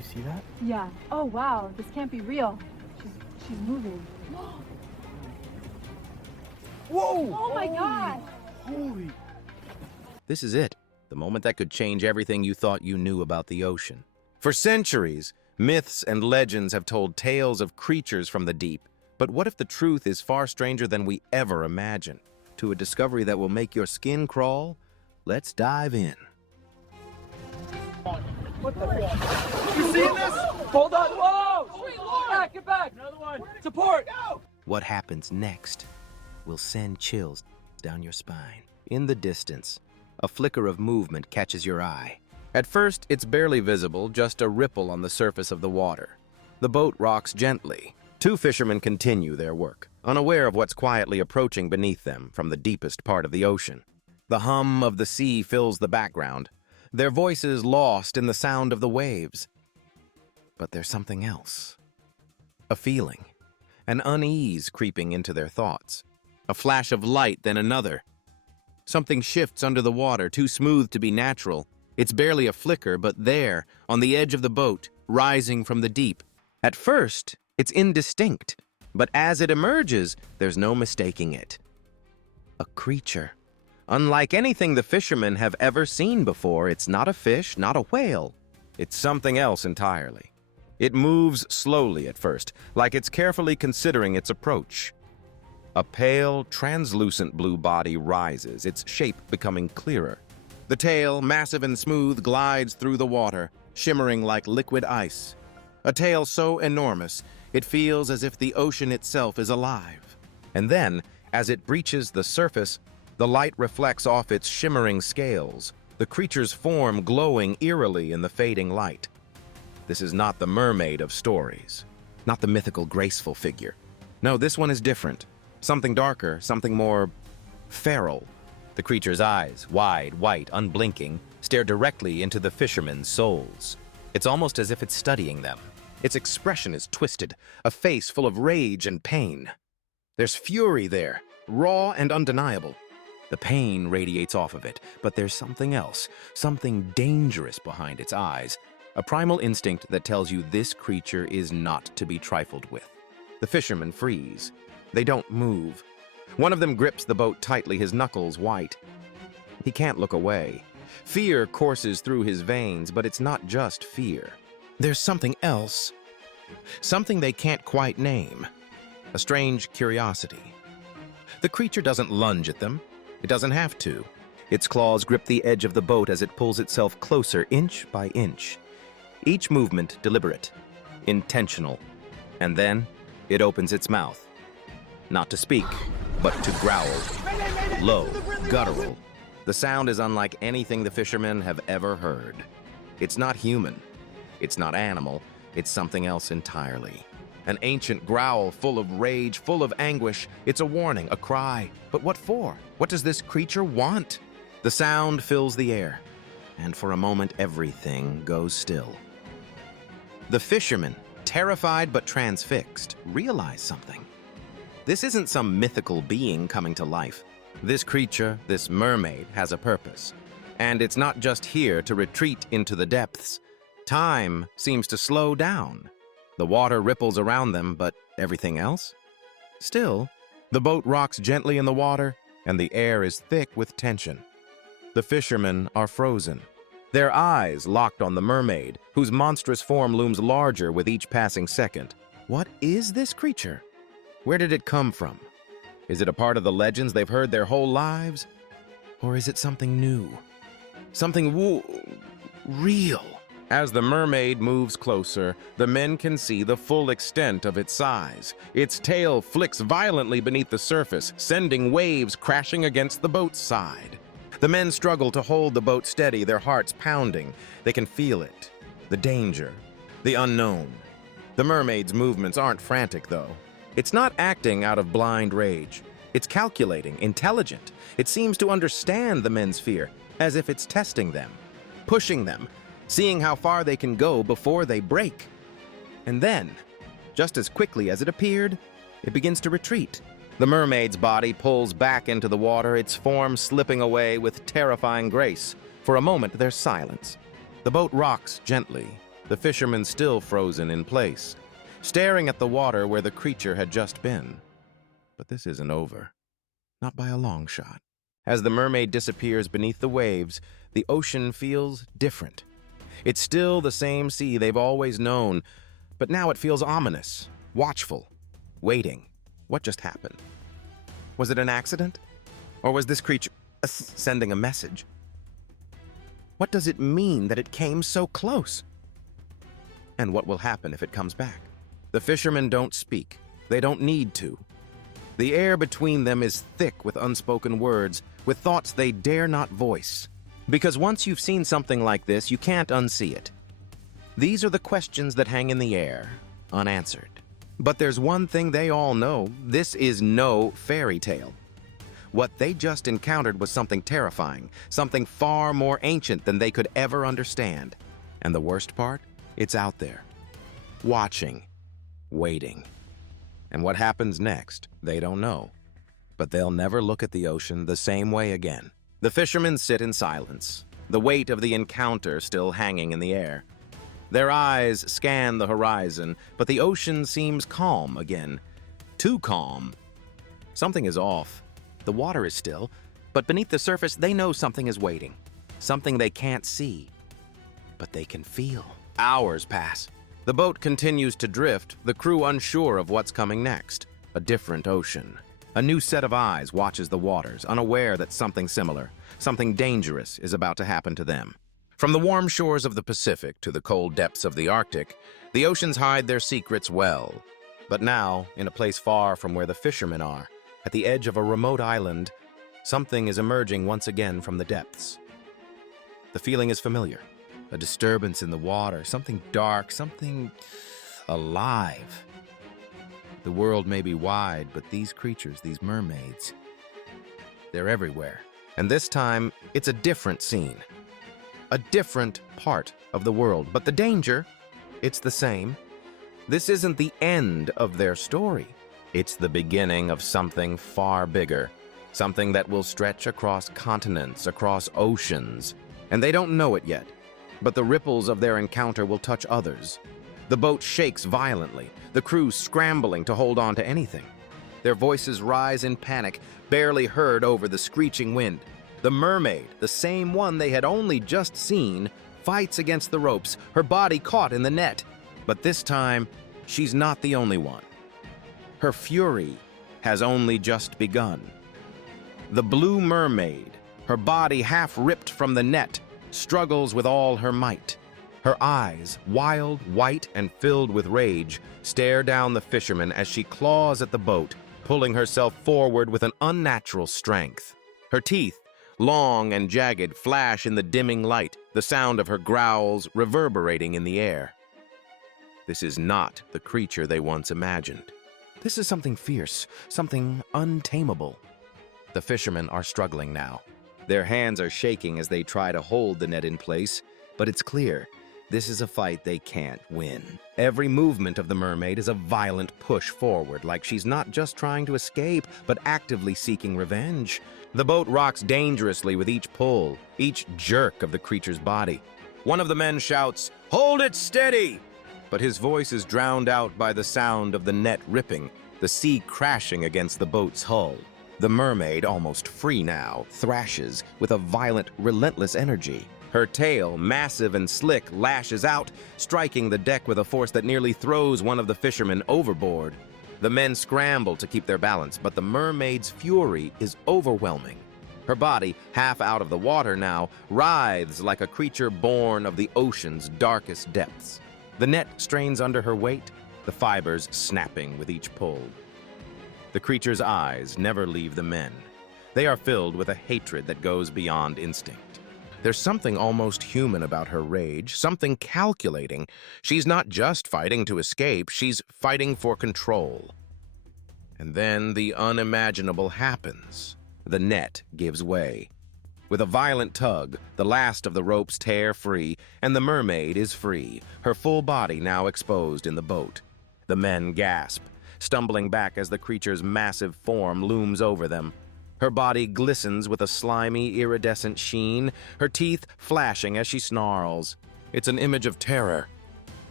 You see that? Yeah. Oh, wow. This can't be real. She's moving. Whoa! Oh my God! Holy! This is it, the moment that could change everything you thought you knew about the ocean. For centuries, myths and legends have told tales of creatures from the deep. But what if the truth is far stranger than we ever imagined? To a discovery that will make your skin crawl, let's dive in. What the fuck? You seeing this? Hold on! Whoa! Sweet Lord! Get back! Another one! Support! Go! What happens next will send chills down your spine. In the distance, a flicker of movement catches your eye. At first, it's barely visible, just a ripple on the surface of the water. The boat rocks gently. Two fishermen continue their work, unaware of what's quietly approaching beneath them from the deepest part of the ocean. The hum of the sea fills the background, their voices lost in the sound of the waves. But there's something else. A feeling, an unease creeping into their thoughts. A flash of light, then another. Something shifts under the water, too smooth to be natural. It's barely a flicker, but there, on the edge of the boat, rising from the deep. At first, it's indistinct, but as it emerges, there's no mistaking it. A creature. Unlike anything the fishermen have ever seen before, it's not a fish, not a whale. It's something else entirely. It moves slowly at first, like it's carefully considering its approach. A pale, translucent blue body rises, its shape becoming clearer. The tail, massive and smooth, glides through the water, shimmering like liquid ice. A tail so enormous, it feels as if the ocean itself is alive. And then, as it breaches the surface, the light reflects off its shimmering scales, the creature's form glowing eerily in the fading light. This is not the mermaid of stories, not the mythical, graceful figure. No, this one is different. Something darker, something more feral. The creature's eyes, wide, white, unblinking, stare directly into the fishermen's souls. It's almost as if it's studying them. Its expression is twisted, a face full of rage and pain. There's fury there, raw and undeniable. The pain radiates off of it, but there's something else, something dangerous behind its eyes, a primal instinct that tells you this creature is not to be trifled with. The fishermen freeze. They don't move. One of them grips the boat tightly, his knuckles white. He can't look away. Fear courses through his veins, but it's not just fear. There's something else. Something they can't quite name. A strange curiosity. The creature doesn't lunge at them. It doesn't have to. Its claws grip the edge of the boat as it pulls itself closer inch by inch. Each movement deliberate, intentional. And then it opens its mouth. Not to speak, but to growl. Low, guttural. The sound is unlike anything the fishermen have ever heard. It's not human. It's not animal. It's something else entirely. An ancient growl full of rage, full of anguish. It's a warning, a cry. But what for? What does this creature want? The sound fills the air, and for a moment everything goes still. The fishermen, terrified but transfixed, realize something. This isn't some mythical being coming to life. This creature, this mermaid, has a purpose. And it's not just here to retreat into the depths. Time seems to slow down. The water ripples around them, but everything else? Still, the boat rocks gently in the water, and the air is thick with tension. The fishermen are frozen, their eyes locked on the mermaid, whose monstrous form looms larger with each passing second. What is this creature? Where did it come from? Is it a part of the legends they've heard their whole lives? Or is it something new? Something real? As the mermaid moves closer, the men can see the full extent of its size. Its tail flicks violently beneath the surface, sending waves crashing against the boat's side. The men struggle to hold the boat steady, their hearts pounding. They can feel it. The danger. The unknown. The mermaid's movements aren't frantic, though. It's not acting out of blind rage. It's calculating, intelligent. It seems to understand the men's fear, as if it's testing them, pushing them, seeing how far they can go before they break. And then, just as quickly as it appeared, it begins to retreat. The mermaid's body pulls back into the water, its form slipping away with terrifying grace. For a moment, there's silence. The boat rocks gently, the fisherman still frozen in place, staring at the water where the creature had just been. But this isn't over. Not by a long shot. As the mermaid disappears beneath the waves, the ocean feels different. It's still the same sea they've always known, but now it feels ominous, watchful, waiting. What just happened? Was it an accident? Or was this creature sending a message? What does it mean that it came so close? And what will happen if it comes back? The fishermen don't speak. They don't need to. The air between them is thick with unspoken words, with thoughts they dare not voice. Because once you've seen something like this, you can't unsee it. These are the questions that hang in the air, unanswered. But there's one thing they all know: this is no fairy tale. What they just encountered was something terrifying, something far more ancient than they could ever understand. And the worst part? It's out there. Watching. Waiting. And what happens next, they don't know. But they'll never look at the ocean the same way again. The fishermen sit in silence, the weight of the encounter still hanging in the air. Their eyes scan the horizon, but the ocean seems calm again. Too calm. Something is off. The water is still, but beneath the surface they know something is waiting. Something they can't see, but they can feel. Hours pass. The boat continues to drift, the crew unsure of what's coming next. A different ocean. A new set of eyes watches the waters, unaware that something similar, something dangerous is about to happen to them. From the warm shores of the Pacific to the cold depths of the Arctic, the oceans hide their secrets well. But now, in a place far from where the fishermen are, at the edge of a remote island, something is emerging once again from the depths. The feeling is familiar. A disturbance in the water, something dark, something alive. The world may be wide, but these creatures, these mermaids, they're everywhere. And this time, it's a different scene. A different part of the world. But the danger, it's the same. This isn't the end of their story. It's the beginning of something far bigger. Something that will stretch across continents, across oceans. And they don't know it yet. But the ripples of their encounter will touch others. The boat shakes violently, the crew scrambling to hold on to anything. Their voices rise in panic, barely heard over the screeching wind. The mermaid, the same one they had only just seen, fights against the ropes, her body caught in the net. But this time, she's not the only one. Her fury has only just begun. The blue mermaid, her body half ripped from the net, struggles with all her might. Her eyes, wild, white, and filled with rage, stare down the fisherman as she claws at the boat, pulling herself forward with an unnatural strength. Her teeth, long and jagged, flash in the dimming light, the sound of her growls reverberating in the air. This is not the creature they once imagined. This is something fierce, something untamable. The fishermen are struggling now. Their hands are shaking as they try to hold the net in place, but it's clear this is a fight they can't win. Every movement of the mermaid is a violent push forward, like she's not just trying to escape, but actively seeking revenge. The boat rocks dangerously with each pull, each jerk of the creature's body. One of the men shouts, "Hold it steady!" But his voice is drowned out by the sound of the net ripping, the sea crashing against the boat's hull. The mermaid, almost free now, thrashes with a violent, relentless energy. Her tail, massive and slick, lashes out, striking the deck with a force that nearly throws one of the fishermen overboard. The men scramble to keep their balance, but the mermaid's fury is overwhelming. Her body, half out of the water now, writhes like a creature born of the ocean's darkest depths. The net strains under her weight, the fibers snapping with each pull. The creature's eyes never leave the men. They are filled with a hatred that goes beyond instinct. There's something almost human about her rage, something calculating. She's not just fighting to escape, she's fighting for control. And then the unimaginable happens. The net gives way. With a violent tug, the last of the ropes tear free, and the mermaid is free, her full body now exposed in the boat. The men gasp, stumbling back as the creature's massive form looms over them. Her body glistens with a slimy, iridescent sheen, her teeth flashing as she snarls. It's an image of terror,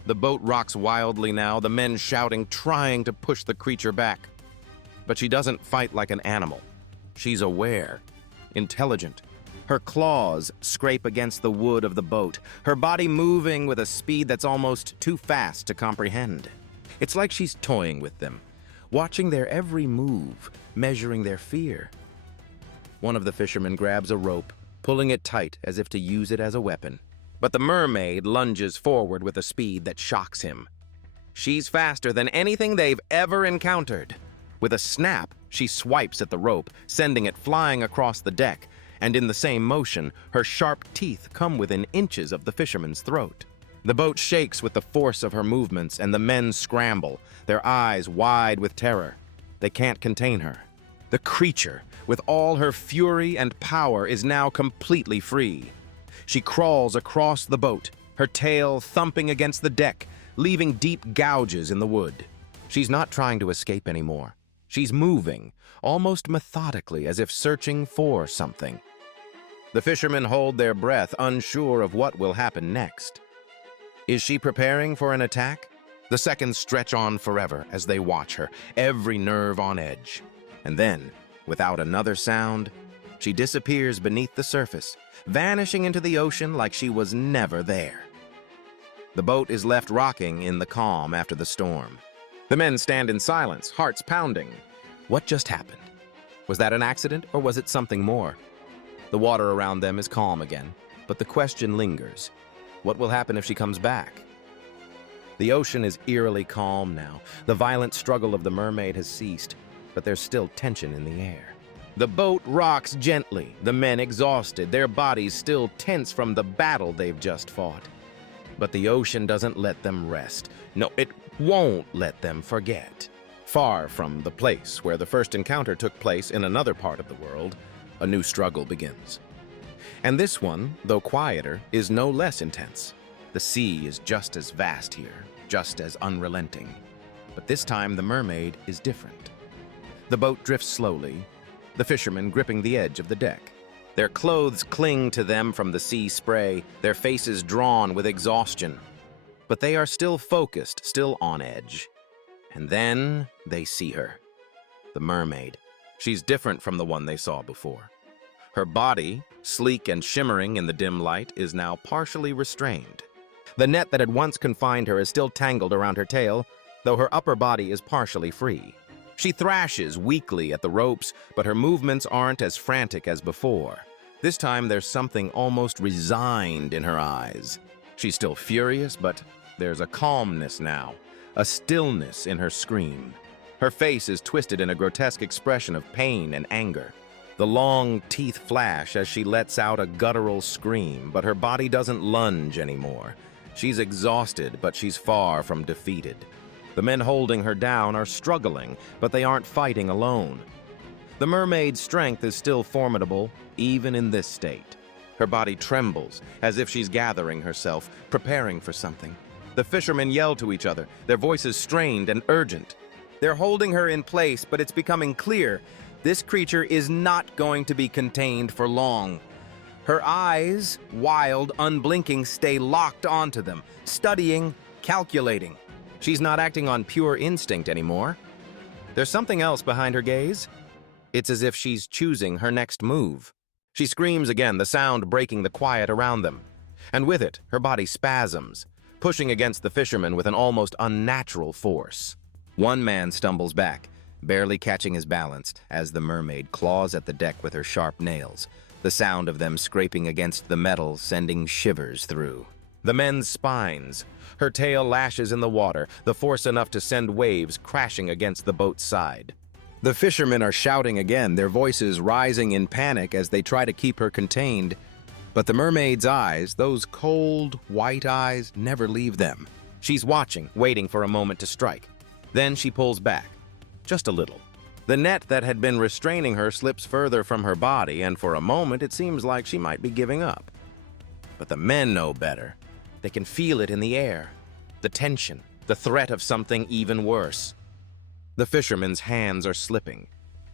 The boat rocks wildly now, the men shouting, trying to push the creature back. But she doesn't fight like an animal. She's aware, intelligent. Her claws scrape against the wood of the boat, her body moving with a speed that's almost too fast to comprehend. It's like she's toying with them, watching their every move, measuring their fear. One of the fishermen grabs a rope, pulling it tight as if to use it as a weapon. But the mermaid lunges forward with a speed that shocks him. She's faster than anything they've ever encountered. With a snap, she swipes at the rope, sending it flying across the deck, and in the same motion, her sharp teeth come within inches of the fisherman's throat. The boat shakes with the force of her movements, and the men scramble, their eyes wide with terror. They can't contain her. The creature, with all her fury and power, is now completely free. She crawls across the boat, her tail thumping against the deck, leaving deep gouges in the wood. She's not trying to escape anymore. She's moving, almost methodically, as if searching for something. The fishermen hold their breath, unsure of what will happen next. Is she preparing for an attack? The seconds stretch on forever as they watch her, every nerve on edge. And then, without another sound, she disappears beneath the surface, vanishing into the ocean like she was never there. The boat is left rocking in the calm after the storm. The men stand in silence, hearts pounding. What just happened? Was that an accident, or was it something more? The water around them is calm again, but the question lingers. What will happen if she comes back? The ocean is eerily calm now. The violent struggle of the mermaid has ceased, but there's still tension in the air. The boat rocks gently, the men exhausted, their bodies still tense from the battle they've just fought. But the ocean doesn't let them rest. No, it won't let them forget. Far from the place where the first encounter took place in another part of the world, a new struggle begins. And this one, though quieter, is no less intense. The sea is just as vast here, just as unrelenting. But this time the mermaid is different. The boat drifts slowly, the fishermen gripping the edge of the deck. Their clothes cling to them from the sea spray, their faces drawn with exhaustion. But they are still focused, still on edge. And then they see her. The mermaid. She's different from the one they saw before. Her body, sleek and shimmering in the dim light, is now partially restrained. The net that had once confined her is still tangled around her tail, though her upper body is partially free. She thrashes weakly at the ropes, but her movements aren't as frantic as before. This time there's something almost resigned in her eyes. She's still furious, but there's a calmness now, a stillness in her scream. Her face is twisted in a grotesque expression of pain and anger. The long teeth flash as she lets out a guttural scream, but her body doesn't lunge anymore. She's exhausted, but she's far from defeated. The men holding her down are struggling, but they aren't fighting alone. The mermaid's strength is still formidable, even in this state. Her body trembles, as if she's gathering herself, preparing for something. The fishermen yell to each other, their voices strained and urgent. They're holding her in place, but it's becoming clear this creature is not going to be contained for long. Her eyes, wild, unblinking, stay locked onto them, studying, calculating. She's not acting on pure instinct anymore. There's something else behind her gaze. It's as if she's choosing her next move. She screams again, the sound breaking the quiet around them. And with it, her body spasms, pushing against the fisherman with an almost unnatural force. One man stumbles back, barely catching his balance, as the mermaid claws at the deck with her sharp nails, the sound of them scraping against the metal sending shivers through. The men's spines. Her tail lashes in the water, the force enough to send waves crashing against the boat's side. The fishermen are shouting again, their voices rising in panic as they try to keep her contained. But the mermaid's eyes, those cold, white eyes, never leave them. She's watching, waiting for a moment to strike. Then she pulls back, just a little. The net that had been restraining her slips further from her body, and for a moment it seems like she might be giving up. But the men know better. They can feel it in the air. The tension, the threat of something even worse. The fishermen's hands are slipping.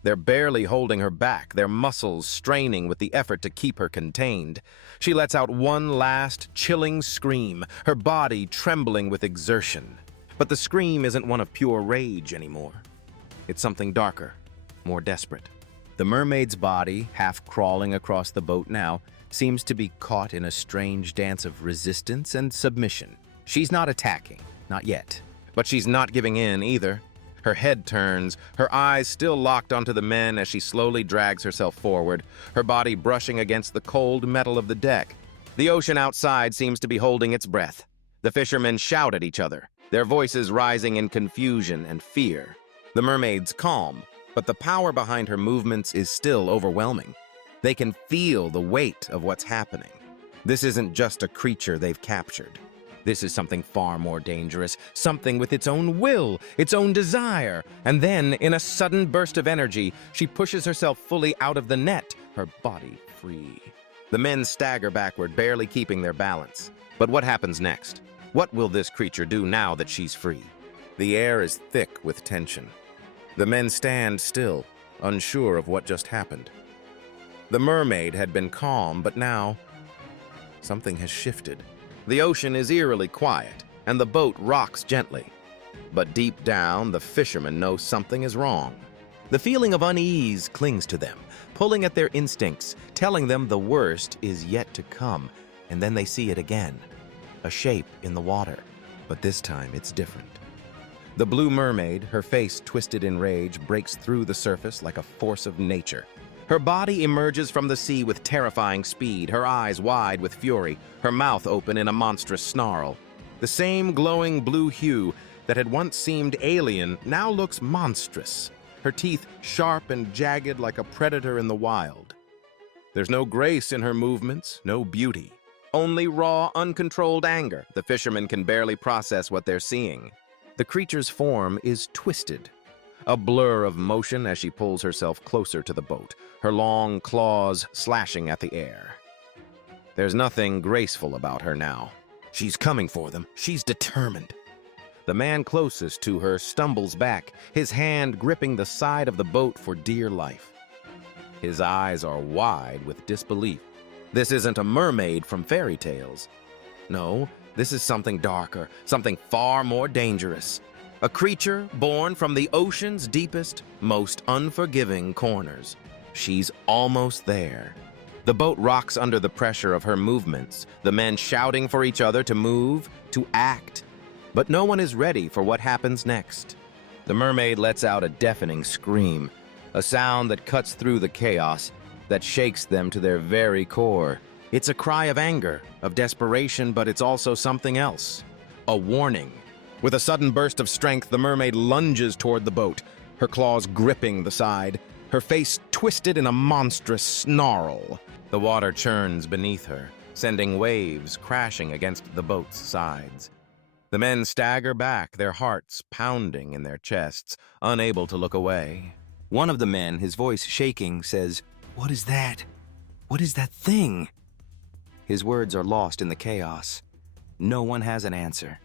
They're barely holding her back, their muscles straining with the effort to keep her contained. She lets out one last, chilling scream, her body trembling with exertion. But the scream isn't one of pure rage anymore. It's something darker, more desperate. The mermaid's body, half crawling across the boat now, seems to be caught in a strange dance of resistance and submission. She's not attacking, not yet. But she's not giving in either. Her head turns, her eyes still locked onto the men as she slowly drags herself forward, her body brushing against the cold metal of the deck. The ocean outside seems to be holding its breath. The fishermen shout at each other, their voices rising in confusion and fear. The mermaid's calm, but the power behind her movements is still overwhelming. They can feel the weight of what's happening. This isn't just a creature they've captured. This is something far more dangerous, something with its own will, its own desire. And then, in a sudden burst of energy, she pushes herself fully out of the net, her body free. The men stagger backward, barely keeping their balance. But what happens next? What will this creature do now that she's free? The air is thick with tension. The men stand still, unsure of what just happened. The mermaid had been calm, but now something has shifted. The ocean is eerily quiet, and the boat rocks gently. But deep down, the fishermen know something is wrong. The feeling of unease clings to them, pulling at their instincts, telling them the worst is yet to come, and then they see it again. A shape in the water, but this time it's different. The blue mermaid, her face twisted in rage, breaks through the surface like a force of nature. Her body emerges from the sea with terrifying speed, her eyes wide with fury, her mouth open in a monstrous snarl. The same glowing blue hue that had once seemed alien now looks monstrous, her teeth sharp and jagged like a predator in the wild. There's no grace in her movements, no beauty. Only raw, uncontrolled anger. The fishermen can barely process what they're seeing. The creature's form is twisted, a blur of motion as she pulls herself closer to the boat, her long claws slashing at the air. There's nothing graceful about her now. She's coming for them. She's determined. The man closest to her stumbles back, his hand gripping the side of the boat for dear life. His eyes are wide with disbelief. This isn't a mermaid from fairy tales. No, this is something darker, something far more dangerous. A creature born from the ocean's deepest, most unforgiving corners. She's almost there. The boat rocks under the pressure of her movements, the men shouting for each other to move, to act. But no one is ready for what happens next. The mermaid lets out a deafening scream, a sound that cuts through the chaos, that shakes them to their very core. It's a cry of anger, of desperation, but it's also something else. A warning. With a sudden burst of strength, the mermaid lunges toward the boat, her claws gripping the side, her face twisted in a monstrous snarl. The water churns beneath her, sending waves crashing against the boat's sides. The men stagger back, their hearts pounding in their chests, unable to look away. One of the men, his voice shaking, says, "What is that? What is that thing?" His words are lost in the chaos. No one has an answer.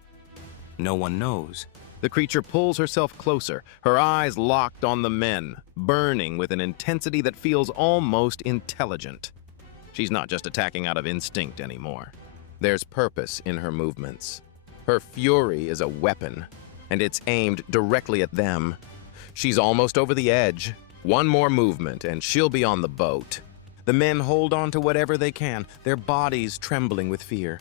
No one knows. The creature pulls herself closer, her eyes locked on the men, burning with an intensity that feels almost intelligent. She's not just attacking out of instinct anymore. There's purpose in her movements. Her fury is a weapon, and it's aimed directly at them. She's almost over the edge. One more movement, and she'll be on the boat. The men hold on to whatever they can, their bodies trembling with fear.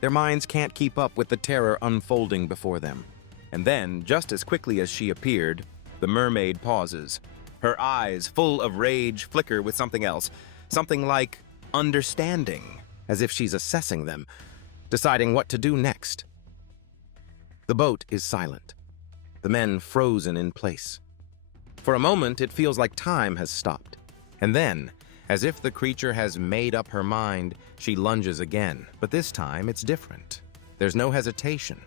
Their minds can't keep up with the terror unfolding before them. And then, just as quickly as she appeared, the mermaid pauses. Her eyes, full of rage, flicker with something else, something like understanding, as if she's assessing them, deciding what to do next. The boat is silent, the men frozen in place. For a moment, it feels like time has stopped. And then, as if the creature has made up her mind, she lunges again, but this time it's different. There's no hesitation,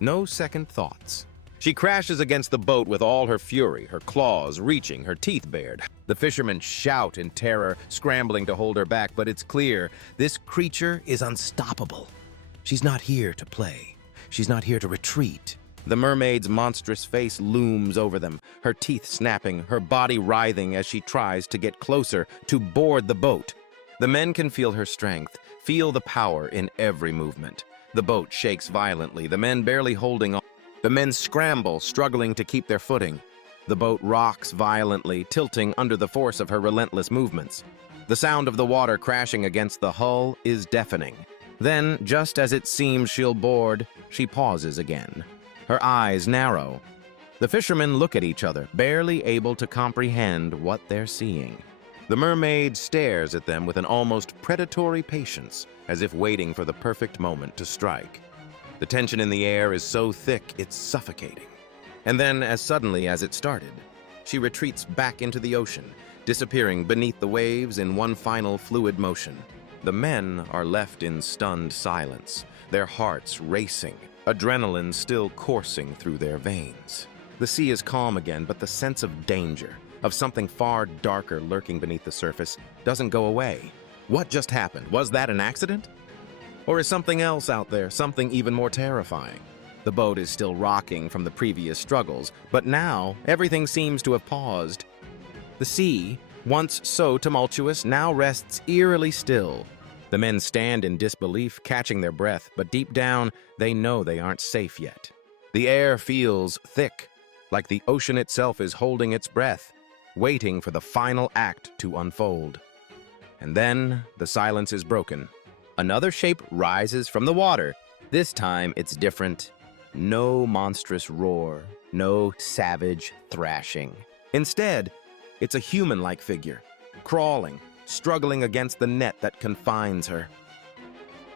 no second thoughts. She crashes against the boat with all her fury, her claws reaching, her teeth bared. The fishermen shout in terror, scrambling to hold her back, but it's clear this creature is unstoppable. She's not here to play. She's not here to retreat. The mermaid's monstrous face looms over them, her teeth snapping, her body writhing as she tries to get closer, to board the boat. The men can feel her strength, feel the power in every movement. The boat shakes violently, the men barely holding on. The men scramble, struggling to keep their footing. The boat rocks violently, tilting under the force of her relentless movements. The sound of the water crashing against the hull is deafening. Then, just as it seems she'll board, she pauses again. Her eyes narrow. The fishermen look at each other, barely able to comprehend what they're seeing. The mermaid stares at them with an almost predatory patience, as if waiting for the perfect moment to strike. The tension in the air is so thick it's suffocating. And then, as suddenly as it started, she retreats back into the ocean, disappearing beneath the waves in one final fluid motion. The men are left in stunned silence, their hearts racing, adrenaline still coursing through their veins. The sea is calm again, but the sense of danger, of something far darker lurking beneath the surface, doesn't go away. What just happened? Was that an accident? Or is something else out there, something even more terrifying? The boat is still rocking from the previous struggles, but now everything seems to have paused. The sea, once so tumultuous, now rests eerily still. The men stand in disbelief, catching their breath, but deep down, they know they aren't safe yet. The air feels thick, like the ocean itself is holding its breath, waiting for the final act to unfold. And then the silence is broken. Another shape rises from the water. This time it's different. No monstrous roar, no savage thrashing. Instead, it's a human-like figure, crawling, struggling against the net that confines her.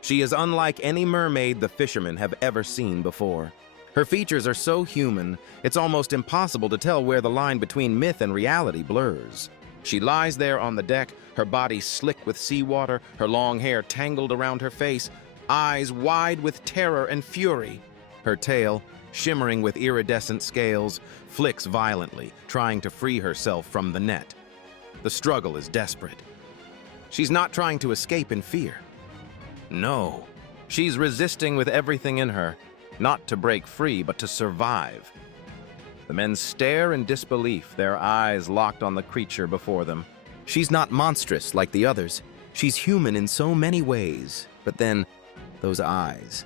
She is unlike any mermaid the fishermen have ever seen before. Her features are so human, it's almost impossible to tell where the line between myth and reality blurs. She lies there on the deck, her body slick with seawater, her long hair tangled around her face, eyes wide with terror and fury. Her tail, shimmering with iridescent scales, flicks violently, trying to free herself from the net. The struggle is desperate. She's not trying to escape in fear. No, she's resisting with everything in her, not to break free, but to survive. The men stare in disbelief, their eyes locked on the creature before them. She's not monstrous like the others. She's human in so many ways. But then, those eyes.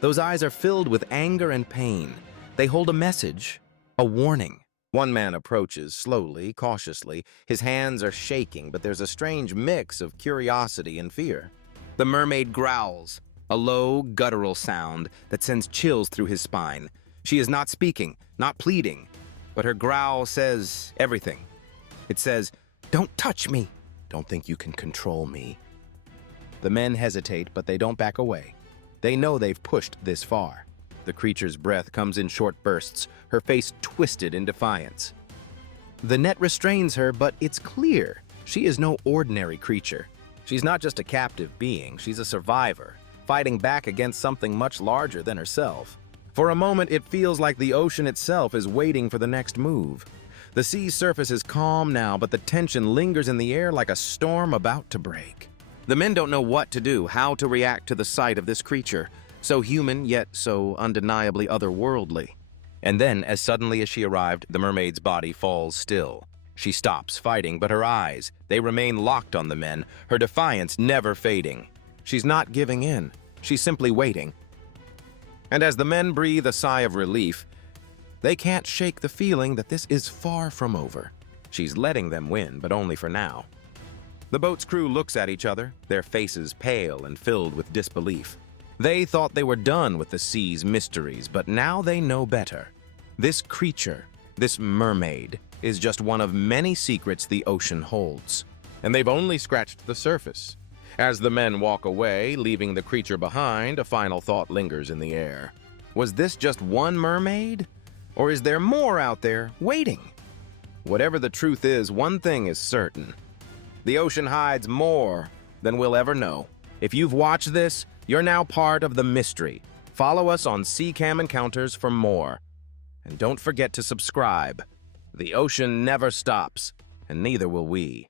Those eyes are filled with anger and pain. They hold a message, a warning. One man approaches, slowly, cautiously. His hands are shaking, but there's a strange mix of curiosity and fear. The mermaid growls, a low, guttural sound that sends chills through his spine. She is not speaking, not pleading, but her growl says everything. It says, "Don't touch me. Don't think you can control me." The men hesitate, but they don't back away. They know they've pushed this far. The creature's breath comes in short bursts, her face twisted in defiance. The net restrains her, but it's clear she is no ordinary creature. She's not just a captive being, she's a survivor, fighting back against something much larger than herself. For a moment, it feels like the ocean itself is waiting for the next move. The sea's surface is calm now, but the tension lingers in the air like a storm about to break. The men don't know what to do, how to react to the sight of this creature, so human yet so undeniably otherworldly. And then, as suddenly as she arrived, the mermaid's body falls still. She stops fighting, but her eyes, they remain locked on the men, her defiance never fading. She's not giving in. She's simply waiting. And as the men breathe a sigh of relief, they can't shake the feeling that this is far from over. She's letting them win, but only for now. The boat's crew looks at each other, their faces pale and filled with disbelief. They thought they were done with the sea's mysteries, but now they know better. This creature, this mermaid, is just one of many secrets the ocean holds. And they've only scratched the surface. As the men walk away, leaving the creature behind, a final thought lingers in the air. Was this just one mermaid? Or is there more out there, waiting? Whatever the truth is, one thing is certain. The ocean hides more than we'll ever know. If you've watched this, you're now part of the mystery. Follow us on SeaCam Encounters for more. And don't forget to subscribe. The ocean never stops, and neither will we.